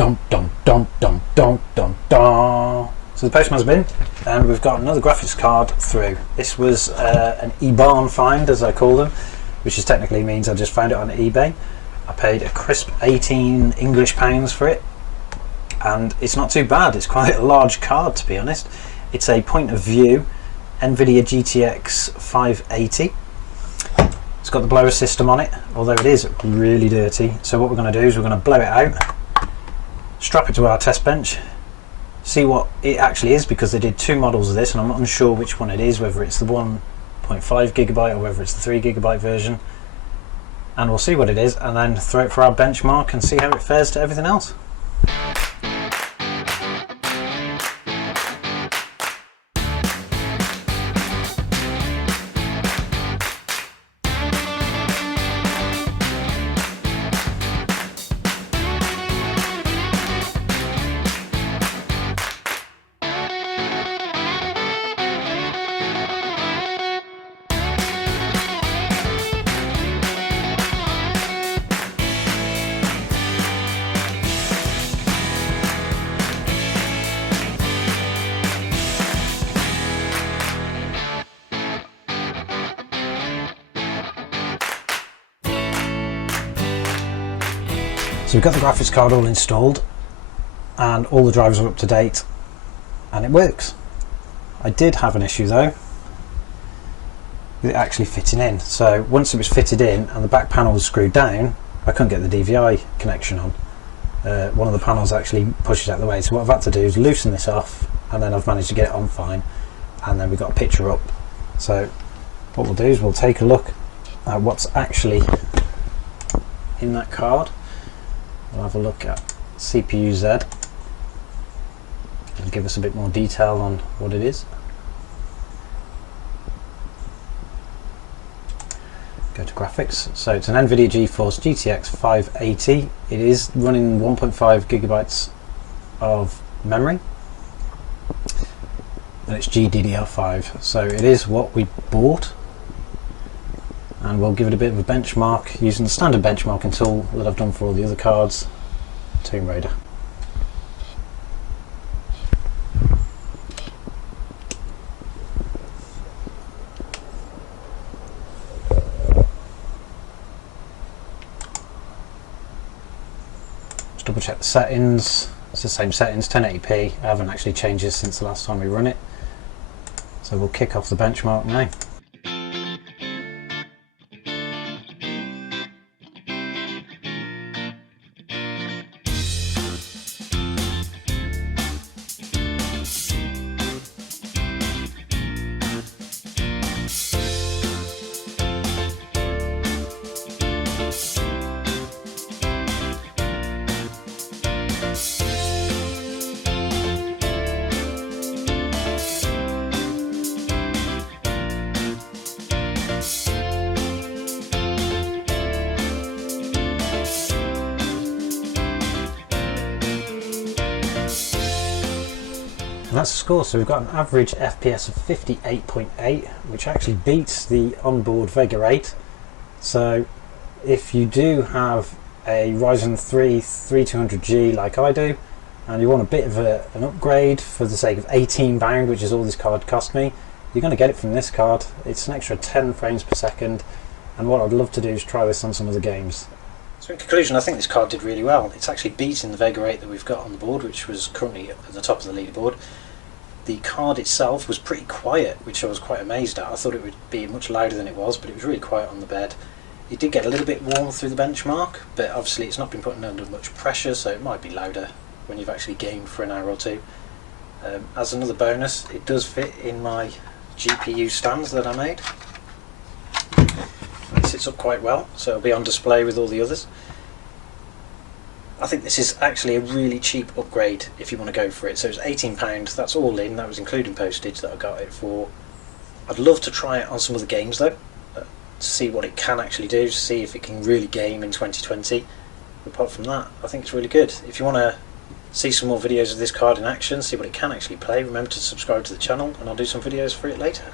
Dum dum dum dum dum dum dum. So the postman's been, and we've got another graphics card through. This was an eBarn find, as I call them, which is technically means I just found it on eBay. I paid a crisp 18 English pounds for it, and it's not too bad. It's quite a large card, to be honest. It's a point of view Nvidia GTX 580. It's got the blower system on it, although it is really dirty. So what we're going to do is we're going to blow it out, strap it to our test bench, see what it actually is, because they did two models of this and I'm unsure which one it is, whether it's the 1.5 gigabyte or whether it's the 3 gigabyte version, and we'll see what it is and then throw it for our benchmark and see how it fares to everything else. So we've got the graphics card all installed and all the drivers are up to date and it works. I did have an issue though with it actually fitting in. So once it was fitted in and the back panel was screwed down, I couldn't get the DVI connection on. One of the panels actually pushes out the way, so what I've had to do is loosen this off, and then I've managed to get it on fine, and then we've got a picture up. So what we'll do is we'll take a look at what's actually in that card. We'll have a look at CPU Z and give us a bit more detail on what it is. Go to graphics. So it's an Nvidia Geforce GTX 580. It is running 1.5 gigabytes of memory and it's GDDR5. So it is what we bought, and we'll give it a bit of a benchmark using the standard benchmarking tool that I've done for all the other cards, Tomb Raider. Just double check the settings. It's the same settings, 1080p. I haven't actually changed this since the last time we run it. So we'll kick off the benchmark now. And that's the score. So we've got an average FPS of 58.8, which actually beats the onboard Vega 8. So if you do have a Ryzen 3 3200G like I do, and you want a bit of an upgrade for the sake of £18, which is all this card cost me, you're going to get it from this card. It's an extra 10 frames per second, and what I'd love to do is try this on some other games. So in conclusion, I think this card did really well. It's actually beating the Vega 8 that we've got on the board, which was currently at the top of the leaderboard. The card itself was pretty quiet, which I was quite amazed at. I thought it would be much louder than it was, but it was really quiet on the bed. It did get a little bit warm through the benchmark, but obviously it's not been put under much pressure, so it might be louder when you've actually gamed for an hour or two. As another bonus, it does fit in my GPU stands that I made. It sits up quite well, so it'll be on display with all the others. I think this is actually a really cheap upgrade if you want to go for it. So it's £18, that's all in, that was including postage that I got it for. I'd love to try it on some other games though, to see what it can actually do, to see if it can really game in 2020. But apart from that, I think it's really good. If you want to see some more videos of this card in action, see what it can actually play, remember to subscribe to the channel and I'll do some videos for it later.